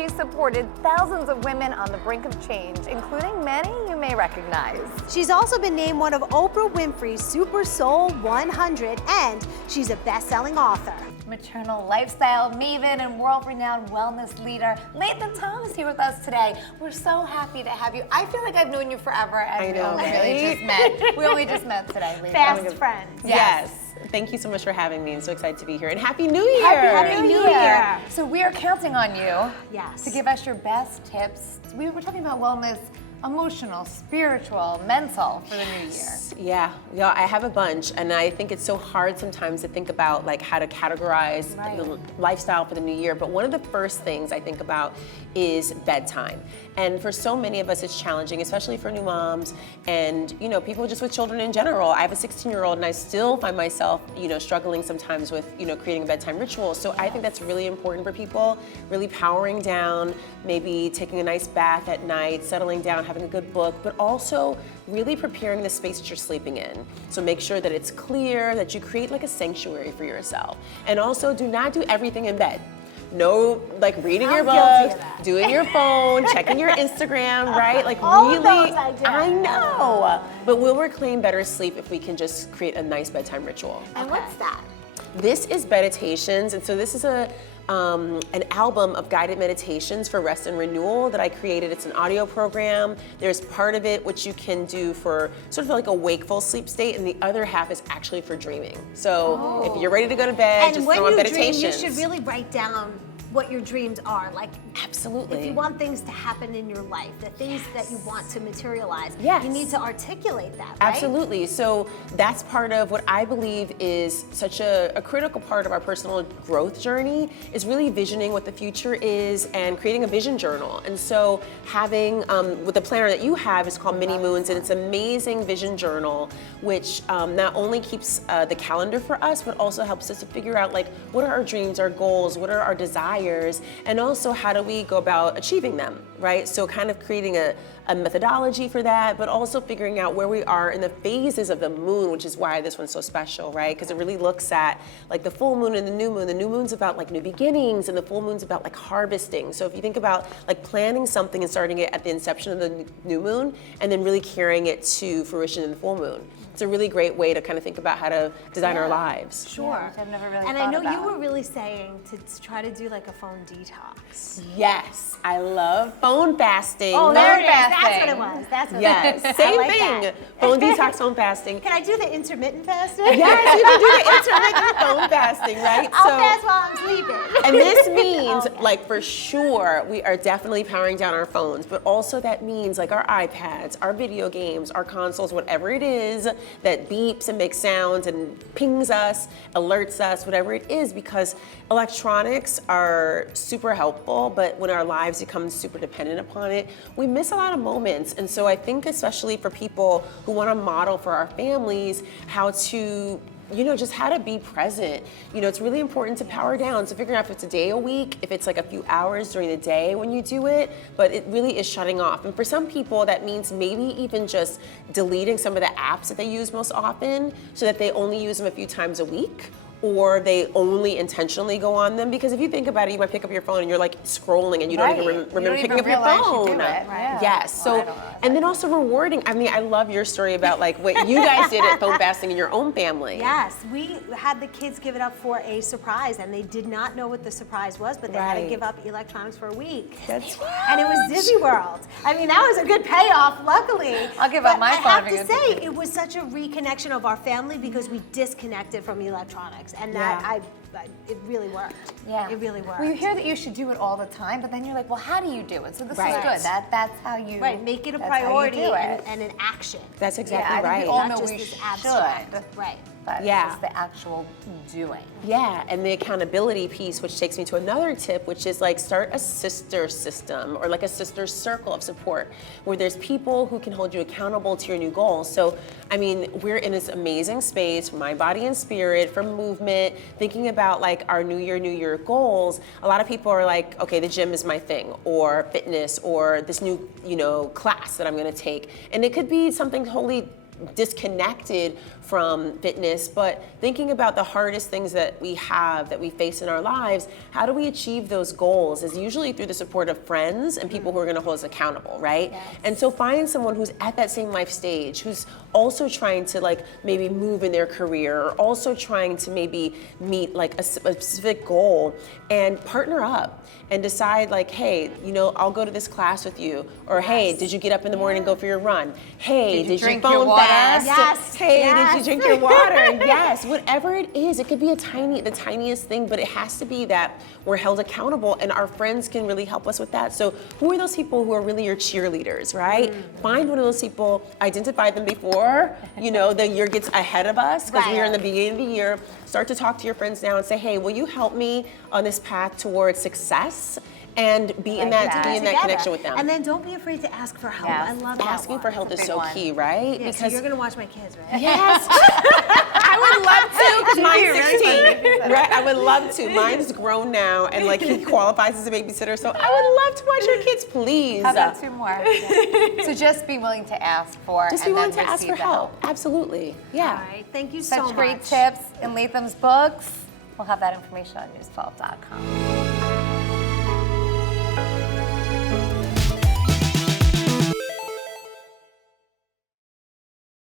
she's supported thousands of women on the brink of change, including many you may recognize. She's also been named one of Oprah Winfrey's Super Soul 100, and she's a best-selling author. Maternal lifestyle maven and world-renowned wellness leader, Latham Thomas here with us today. We're so happy to have you. I feel like I've known you forever, and I know, we only just met. We only just met today, Latham. Fast friends. Yes. Thank you so much for having me. I'm so excited to be here. And Happy New Year! Happy New Year! So we are counting on you Yes. to give us your best tips. We were talking about wellness, emotional, spiritual, mental for the new year. Yeah, I have a bunch, and I think it's so hard sometimes to think about like how to categorize the lifestyle for the new year. But one of the first things I think about is bedtime. And for so many of us, it's challenging, especially for new moms and people just with children in general. I have a 16-year-old, and I still find myself struggling sometimes with creating a bedtime ritual. So I think that's really important for people, really powering down, maybe taking a nice bath at night, settling down, having a good book, but also really preparing the space that you're sleeping in. So make sure that it's clear, that you create like a sanctuary for yourself. And also do not do everything in bed. No, like reading your books, doing your phone, checking your Instagram, right? Like all really, of those I do. I know. But we'll reclaim better sleep if we can just create a nice bedtime ritual. And what's that? This is meditations, and so this is an album of guided meditations for rest and renewal that I created. It's an audio program. There's part of it which you can do for sort of like a wakeful sleep state, and the other half is actually for dreaming. So if you're ready to go to bed, And just when throw on you dream, meditations. you should really write down what your dreams are. Like, Absolutely. if you want things to happen in your life, the things that you want to materialize, Yes. you need to articulate that, right? Absolutely. So that's part of what I believe is such a critical part of our personal growth journey, is really visioning what the future is and creating a vision journal. And so having, with the planner that you have is called Mini Moons, and it's an amazing vision journal, which not only keeps the calendar for us, but also helps us to figure out like, what are our dreams, our goals, what are our desires, and also how do we go about achieving them, right? So kind of creating a methodology for that, but also figuring out where we are in the phases of the moon, which is why this one's so special, right? Because it really looks at like the full moon and the new moon. The new moon's about like new beginnings, and the full moon's about like harvesting. So if you think about like planning something and starting it at the inception of the new moon, and then really carrying it to fruition in the full moon. It's a really great way to kind of think about how to design our lives. Sure. which I've never really And I thought know about. you were really saying to try to do like a phone detox. Yes, I love phone fasting. Oh, there it is. fasting. That's what it was. That's what Yes, it was. same I like thing. that. Phone detox, phone fasting. Can I do the intermittent fasting? Yes, you can do the intermittent phone fasting, right? I'll fast while I'm sleeping. And this means, like, for sure, we are definitely powering down our phones, but also that means like our iPads, our video games, our consoles, whatever it is that beeps and makes sounds and pings us, alerts us, whatever it is, because electronics are super helpful, but when our lives become super dependent upon it, we miss a lot of moments. And so I think especially for people who want to model for our families how to just how to be present. It's really important to power down. So figuring out if it's a day a week, if it's like a few hours during the day when you do it, but it really is shutting off. And for some people, that means maybe even just deleting some of the apps that they use most often so that they only use them a few times a week, or they only intentionally go on them. Because if you think about it, you might pick up your phone and you're like scrolling and you don't even remember picking up your phone. Yes, so, and then also rewarding. I mean, I love your story about like what you guys did at phone fasting in your own family. Yes, we had the kids give it up for a surprise, and they did not know what the surprise was, but they had to give up electronics for a week. That's And it was Disney World. I mean, that was a good payoff, luckily. I'll give up my phone. I have to say, it was such a reconnection of our family because we disconnected from electronics, and that it really worked. Yeah. It really worked. Well, you hear that you should do it all the time, but then you're like, well, how do you do it? So this is good. That's how you make it a that's how you priority do it. and an action. That's exactly I think right. we all Not know just we this should, abstract. Right. but Yeah. it's the actual doing. Yeah, and the accountability piece, which takes me to another tip, which is like start a sister system or like a sister circle of support where there's people who can hold you accountable to your new goals. So, I mean, we're in this amazing space, mind, body, and spirit, for movement, thinking about like our New Year goals. A lot of people are like, okay, the gym is my thing, or fitness, or this new, class that I'm gonna take. And it could be something totally disconnected from fitness, but thinking about the hardest things that we have, that we face in our lives, how do we achieve those goals is usually through the support of friends and people who are gonna hold us accountable, right? Yes. And so find someone who's at that same life stage, who's also trying to like maybe move in their career, or also trying to maybe meet like a specific goal, and partner up and decide like, hey, you know, I'll go to this class with you, or hey, did you get up in the morning and go for your run? Hey, did you drink your phone water? fast? Yes. Hey, Yes. did you drink your water? Yes, whatever it is, it could be the tiniest thing, but it has to be that we're held accountable, and our friends can really help us with that. So who are those people who are really your cheerleaders, right? Find one of those people, identify them before, you know, the year gets ahead of us, because we are in the beginning of the year. Start to talk to your friends now and say, hey, will you help me on this path towards success? And be in that Together. connection with them. And then don't be afraid to ask for help. Yes. I love that Asking one. for help That's a is big so one. key, right? Yeah, so you're gonna watch my kids, right? Yes. I would love to, because mine's 16. Right? I would love to. Mine's grown now, and like he qualifies as a babysitter, so I would love to watch your kids, please. How about 2 more? Yeah. So just be willing to ask for, Just and be willing then to ask receive for the help. Absolutely. Yeah. All right, thank you Such so much. great tips in Latham's books. We'll have that information on news12.com.